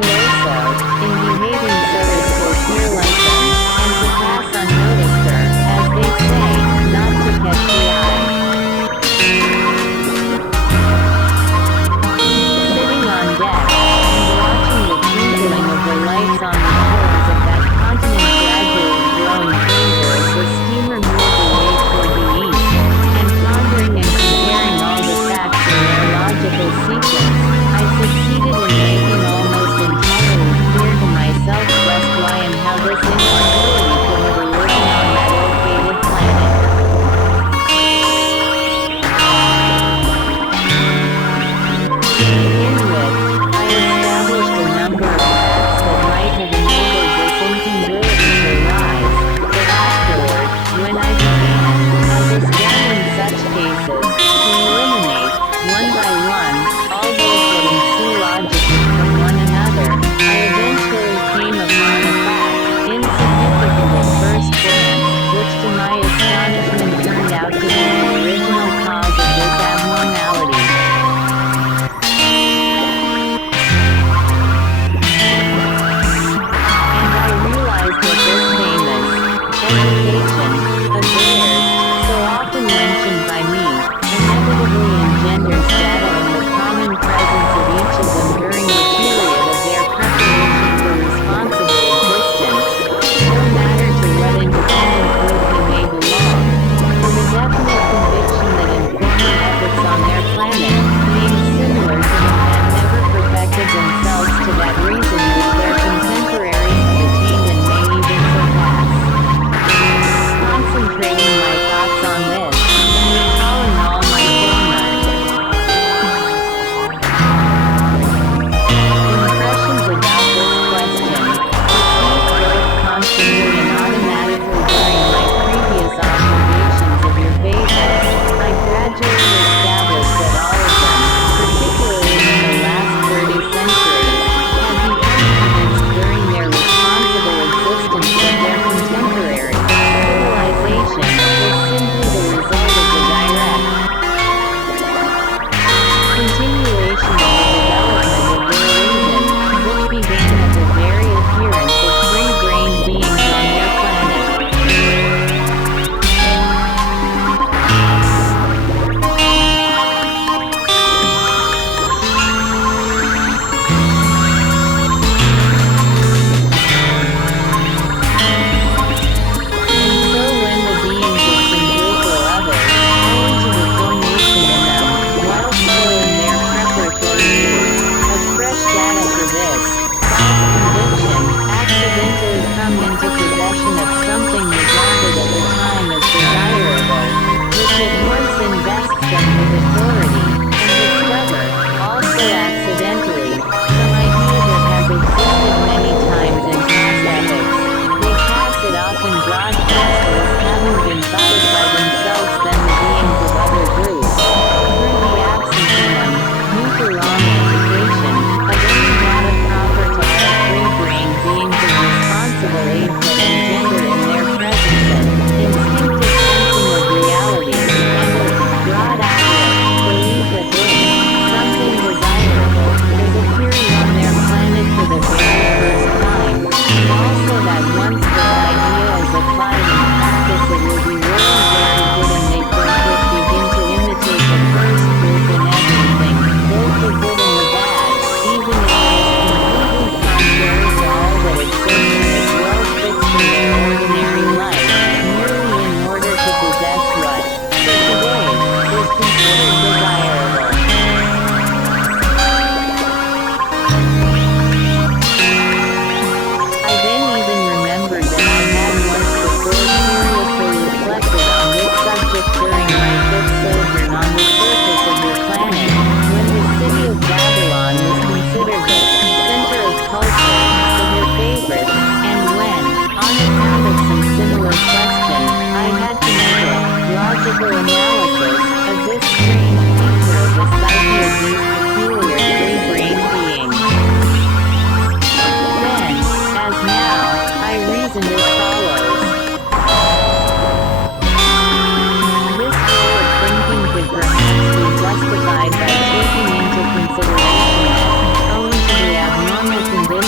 virtuoso, in behaving so as to appear like them, and to pass unnoticed or, as they say, not to catch the eye. Sitting on deck, and watching the twinkling of the lights on the shores of that continent gradually growing fainter as the steamer moved away toward the east, and pondering and comparing all the facts in their logical sequence, I succeeded in making almost entirely clear to myself just why and how this impossibility could have arisen on that ill-fated planet. To begin with, I established a number of facts that might have enabled this incongruity to arise, but afterward, when I began, as is done in such cases, to eliminate, one by one, all those that ensue logically from one another, I eventually came upon a fact, insignificant at first glance, which to my astonishment turned out to be the original cause of this abnormality. And I realized that this famous education of theirs, so often mentioned by me, inevitably engenders data in the common presence of each of them during the period of their preparation for responsible existence, no matter to what independent group they may belong, for the definite conviction that informal efforts on their planet, being similar to them, had never perfected themselves to that reason which their contemporaries have attained and may even surpass. Concentrating my thoughts on this, and recalling all my former impressions about this question, received both constantly and automatically during my previous observations of your phases, I gradually established that all of them, particularly in the last 30 centuries, had become convinced during their responsible existence that their contemporary civilization was simply the result of the direct continuation of the development of their reason, which began at the very appearance of free-brained beings on their planet. And so when the beings of some group or other, owing to the formation in them, while still in their preparatory mood, of fresh data for this, false conviction, accidentally come into possession of something regarded at the time as desirable, which at once invests them with authority, and discover, also accidentally, some idea that has existed many times in past epochs, they pass it off in broadcast as having been thought of by themselves than the beings of other groups, through the absence in them, new for wrong indication, of any data proper to all free-brained beings of responsible age that engender in their presence an instinctive sensing of reality, and of broad outlook, believe that this, something desirable, is appearing on their planet for the very first time, and also that once this idea is applied in practice it will be really very good and they forthwith begin to imitate the first group in everything, both the good and the bad, even if it is completely contrary to all that exists and is well fixed in their ordinary life, merely in order to possess what, for today, is considered desirable. I then even remembered that I had once before seriously reflected on this subject during my fifth sojourn on the surface of your planet, when the city of Babylon was considered the center of culture, of your favorites, and when, on account of some similar question, I had to make a logical analysis of this strange feature of the psyche of these peculiar free-brained beings. Then, as now, I reasoned as follows. This way of thinking could perhaps be justified by taking into consideration that, owing to the abnormal condition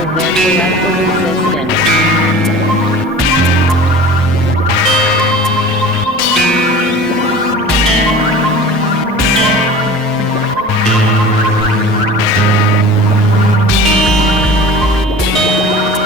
of their collective existence.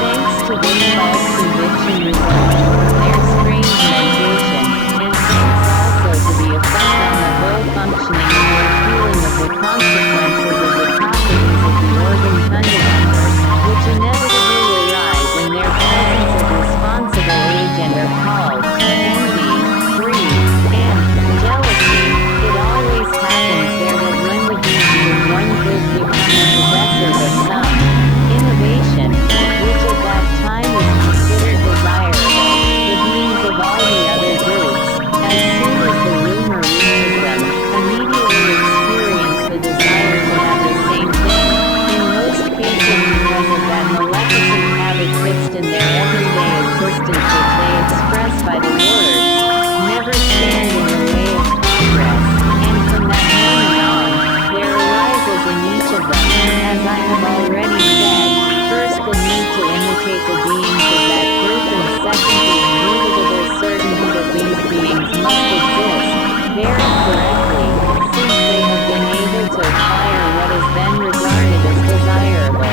Thanks to this false conviction resulting from their strange mentation, and thanks also to the effect on the whole functioning and their feeling of the consequences of the properties of the organ fundamental, which inevitably arise in their presence of responsible agent are called envy, greed, and jealousy. It always happens there that when the being of one group becomes possessor of some innovation, which at that time is considered desirable, the beings of all the other groups, as soon as the rumor reaches them, immediately experience the desire to have the same thing, in most cases because of that maleficent habit fixed in their everyday existence which they express by the words, never stand in the way of progress, and from that moment on, there arises in each of them, as I have already said, first the need to imitate the beings of that group and second the indubitable certainty that these beings must exist, very correctly, since they have been able to acquire what is then regarded as desirable.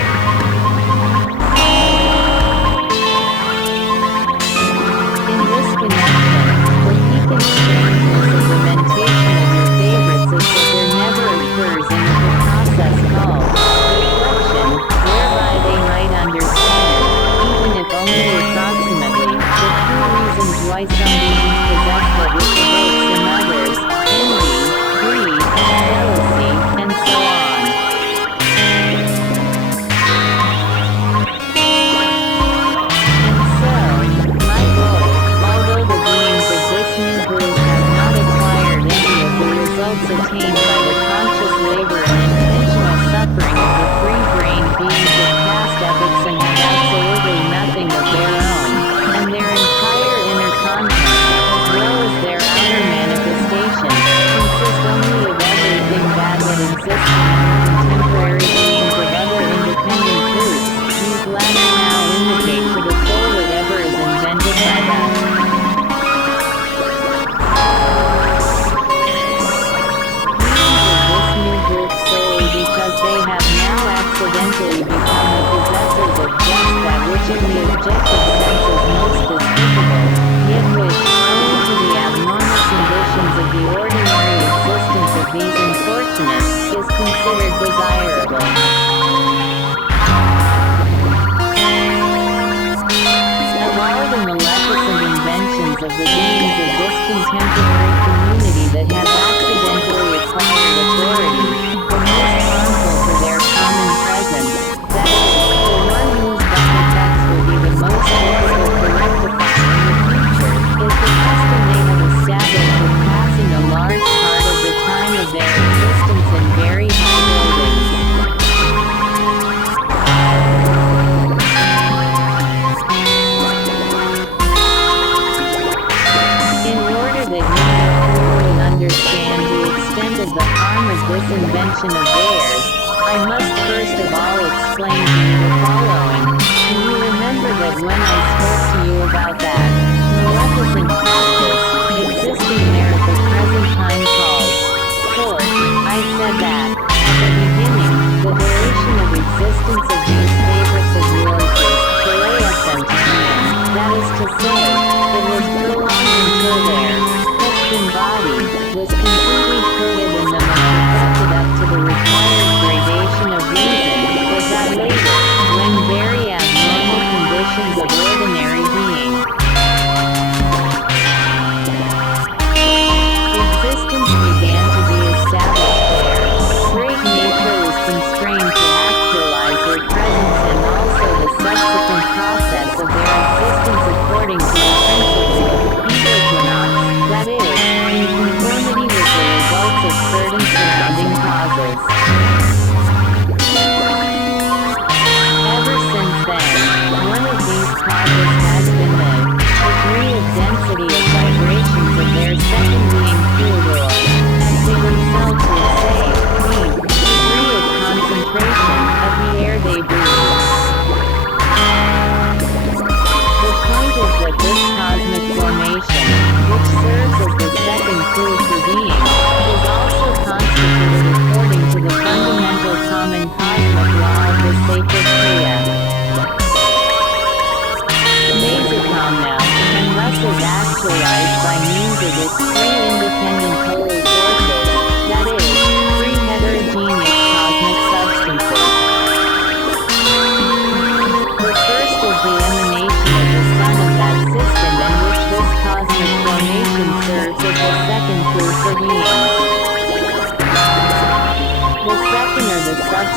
In this connection, the piquant strangeness of the mentation of your favorites is that there never occurs any process called reflection, whereby they might understand, even if only approximately, the true reasons why some beings possess that which evokes in others, envy, greed, jealousy, and so on. And so, my boy, although the beings of this new group have not acquired any of the results attained by the conscious labor and intentional suffering of the free-brained beings of past epochs and have absolutely nothing of their own, and their entire inner content, as well as their outer manifestation, consist only of everything bad that exists among contemporary beings of other independent groups, these latter now imitate to the full whatever is invented by them. Solely because they have now accidentally become the possessors of just that which in the objective sense is most despicable, yet which, owing to the abnormal conditions of the ordinary existence of these unfortunates, is considered desirable. Of all the maleficent inventions of the beings of this contemporary community that have accidentally acquired authority, the most harmful for their common presence, that is, the one whose bad effects will be the most difficult to rectify in the future, is the custom they have established of passing a large part of the time of their existence in very high buildings. In order that you may clearly understand the extent of the harm of this invention of theirs, I must first of all explain to you the following. Do you remember that when I spoke to you about that maleficent practice, existing there at the present time called sport, I said that, at the beginning, the duration of existence of these favorites of yours was Palaeocenturian, that is to say, it was prolonged until their husband body was completely coated in them and perfected up to the required gradation of reason, was that later, when very abnormal conditions of ordinary being existence began to be established there, great nature was constrained to actualize their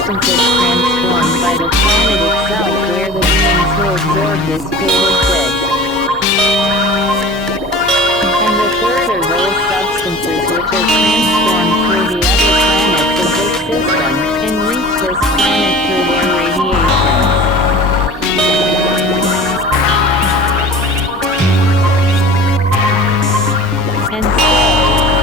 substances transformed by the planet itself where the beings who absorb this could exist. And the third are those substances which are transformed through the other planets of this system, and reach this planet through their radiations. And so,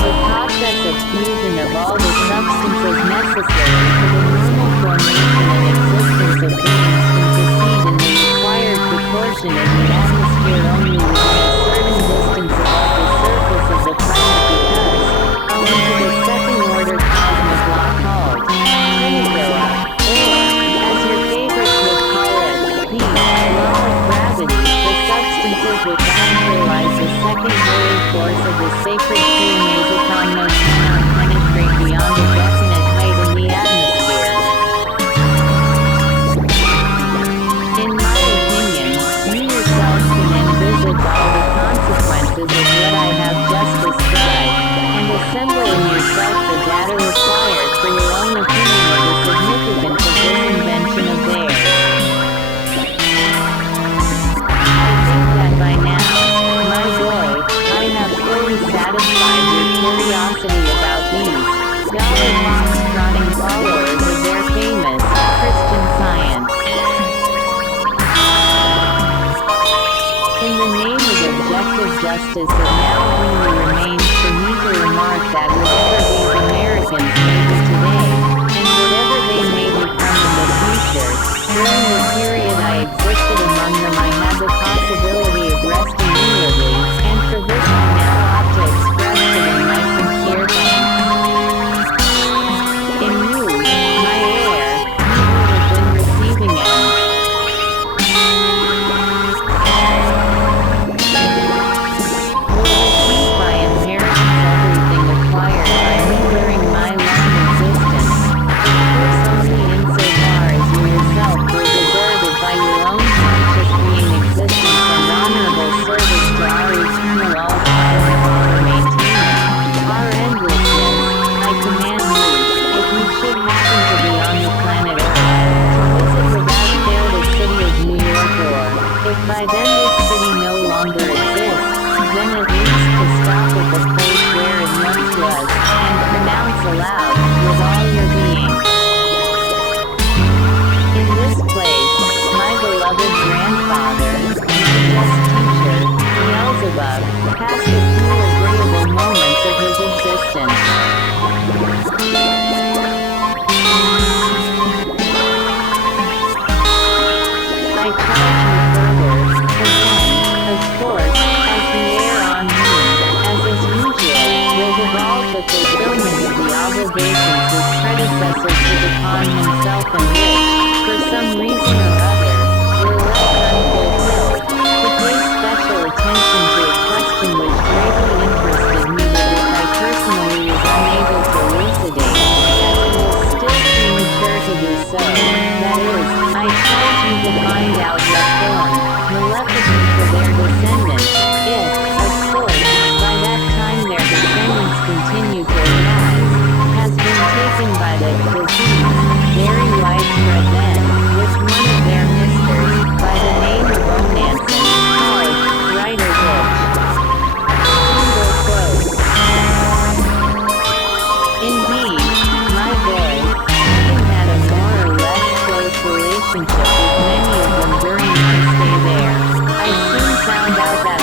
the process of fusion of all the substances necessary for the normal formation and existence of beings can proceed in the required proportion in the atmosphere only within a certain distance above the surface of the planet because, owing to the second-order cosmic law called Phenomena, or, as your favorites would call it, the law of gravity, the substances which actualize the second holy force of the sacred true Mesochronos cannot penetrate beyond a definite height in the atmosphere. In my opinion, you yourselves can envisage all the consequences of what I have just described, and assemble in yourself the data required for your own opinion of the significance of this invention of theirs. I think that by now, my boy, I have fully satisfied your curiosity about these dollar-fox-trotting followers of their famous Christian Science. In the name of objective justice, it now only remains for me to remark that whatever these Americans may be today, and whatever they may become in the future, during the period I existed among them I had the possibility of resting inwardly, and for this I now ought to express to them my sincere thanks. In you, my heir, you who have been receiving it. Will receive by inheritance everything acquired by me during my long existence, of course only insofar as you yourself will deserve it by your own conscious being existence and honorable service to our eternal all-powerful maintainer, our endlessness. I command you, if you should happen to be on the planet Earth, to visit without fail the city of New York, or, if by then this city no longer exists, then at least to stop at the place where it once was, and pronounce aloud, with all your being. In this place, my beloved grandfather, my best teacher, Beelzebub, passed a few agreeable moments of his existence. I charge you further, again, of course, as the heir on me, as is usual, will devolve the fulfillment of the obligations his predecessor took upon himself and which, for some reason or other, were left unfulfilled, to pay special attention to a question which greatly interested me but which I personally was unable to elucidate, as it is still premature to do so. That is, I charge you to find out what form, maleficent for their descendants, if, of course, by that time their descendants continue to arise, has been taken by the disease, very widespread then, which one of their misters, by the name of Onanson, called writer's itch. Single quote. Indeed, my boy, having had a more or less close relationship with many of them during my stay there, I soon found out that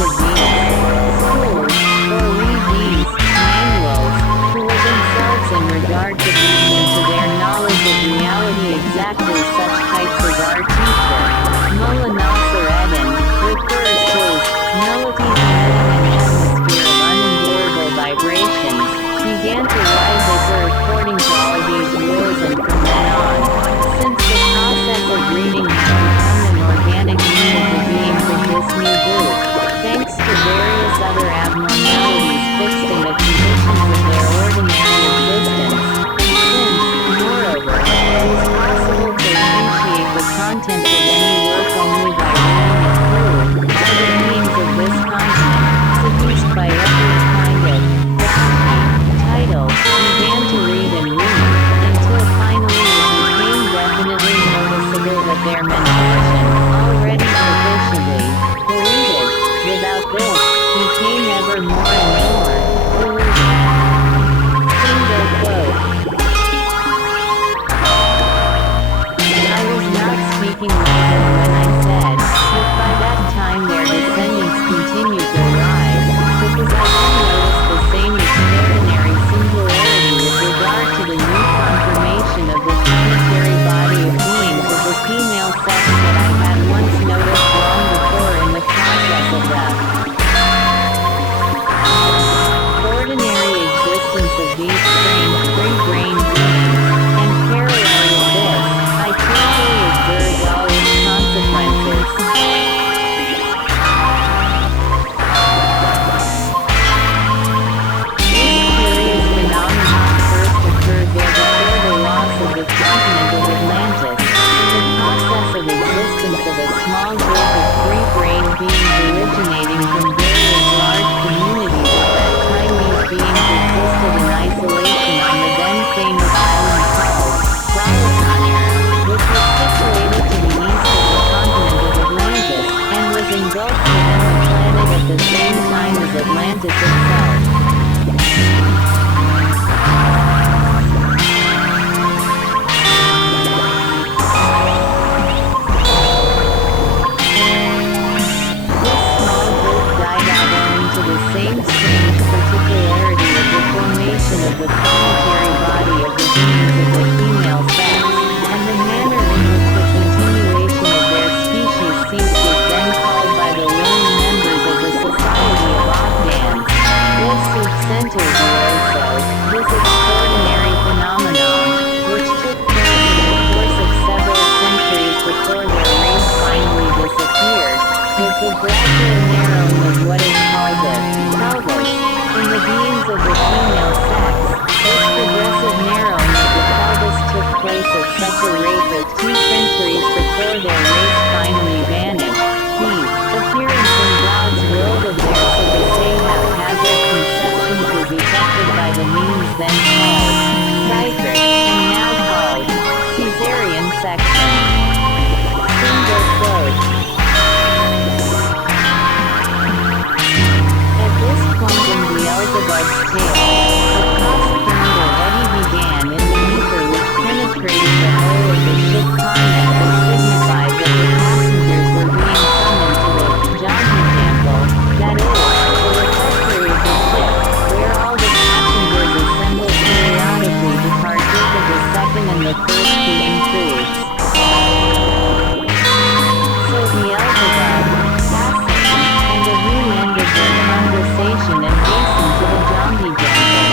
of these schools, or read these manuals, who were themselves in regard to reading into their knowledge of reality exactly such types as our teacher, Mullah Nasser Eddin, refers to melodies emitting an atmosphere of unendurable vibrations, began to rise as her according to all these rules, and from then on, since the process of reading had become an organic mean of the beings of this new group, thanks to various other abnormalities fixed in the conditions of their ordinary existence, since, moreover, it is possible to appreciate the content of any work only by reading it through, all the beings of this continent, seduced by every kind of title, began to read and read, until finally it became definitely noticeable that their mentation, already sufficiently polluted, without this, became ever more and more polluted. Single quote. I was not speaking later when I said, if by that time their descendants continued to rise, because I then noticed the same extraordinary singularity with regard to the new conformation of the planetary body of beings of the female sex that I had once noticed long before in the process of the ordinary existence of these strange free-brained beings, and parallel with this, I carefully observed all its consequences. The continent of Atlantis, in the process of existence of a small group of free-brained beings originating from various large communities at that time. These beings existed in isolation on the then famous island called Solitaire, which was situated to the east of the continent of Atlantis, and was engulfed within the planet at the same time as Atlantis itself. The same strange particularity of the formation of the planetary body of the beings of the female sex, and the manner in which the continuation of their species ceased was then called by the learned members of the Society of Avant-garde, res subcenter also, this extraordinary phenomenon, which took place in the course of several centuries before their race finally disappeared, was the gradual narrowing of what is called the pelvis, in the beings of the female sex. This progressive narrowing of the pelvis took place at such a rate that 2 centuries before their race finally vanished. The appearance in God's world of their, so to say, haphazard conceptions was effected by the means then called psy-drone, and now called caesarean section. Single quote. At this point in Beelzebub's tale, the cross-current already began in the ether which penetrated the whole of the ship contact and signified that the passengers were being summoned to the Joggi temple, that is, the refectory of the ship, where all the passengers assembled periodically to partake of the second and the first being foods. So Beelzebub, and the room ended their conversation and hastened to the Joggi temple.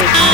the